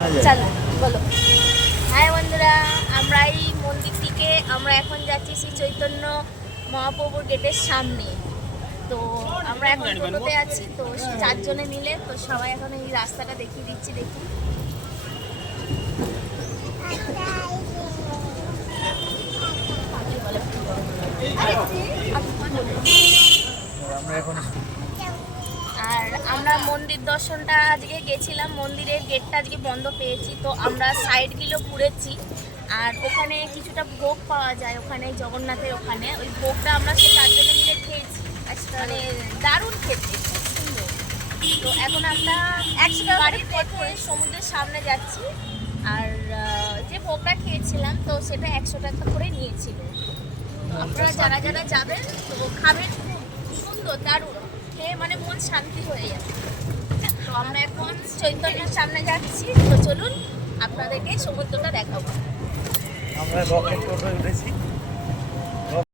চলো বলো। হ্যাঁ বন্ধুরা, আমরা এই মন্দিরটিকে আমরা এখন যাচ্ছি শ্রী চৈতন্য মহাপ্রভুর গেটের সামনে। তো আমরা এখন টোটোতে আছি, তো 4 জনে মিলে, তো সবাই এখন এই রাস্তাটা দেখিয়ে দিচ্ছি। দেখি আর আমরা মন্দির দর্শনটা আজকে গেছিলাম, মন্দিরের গেটটা আজকে বন্ধ পেয়েছি, তো আমরা সাইডগুলো ঘুরেছি। আর ওখানে কিছুটা ভোগ পাওয়া যায়, ওখানে জগন্নাথের ওখানে ওই ভোগটা আমরা 4 জনে মিলে খেয়েছি। মানে দারুণ খেতে, খুব সুন্দর। তো এখন আমরা বাড়ির পথে সমুদ্রের সামনে যাচ্ছি। আর যে ভোগটা খেয়েছিলাম তো সেটা 100 টাকা করে নিয়েছিল। আপনারা যারা যারা যাবেন তো খাবেন, খুব সুন্দর দারুণ, খেয়ে মানে মন শান্তি হয়ে যাবে। তো আমরা এখন চৈতন্যের সামনে যাচ্ছি, তো চলুন আপনাদেরকে সমুদ্রটা দেখাবো। আমরা রকেট টোটো উঠেছি।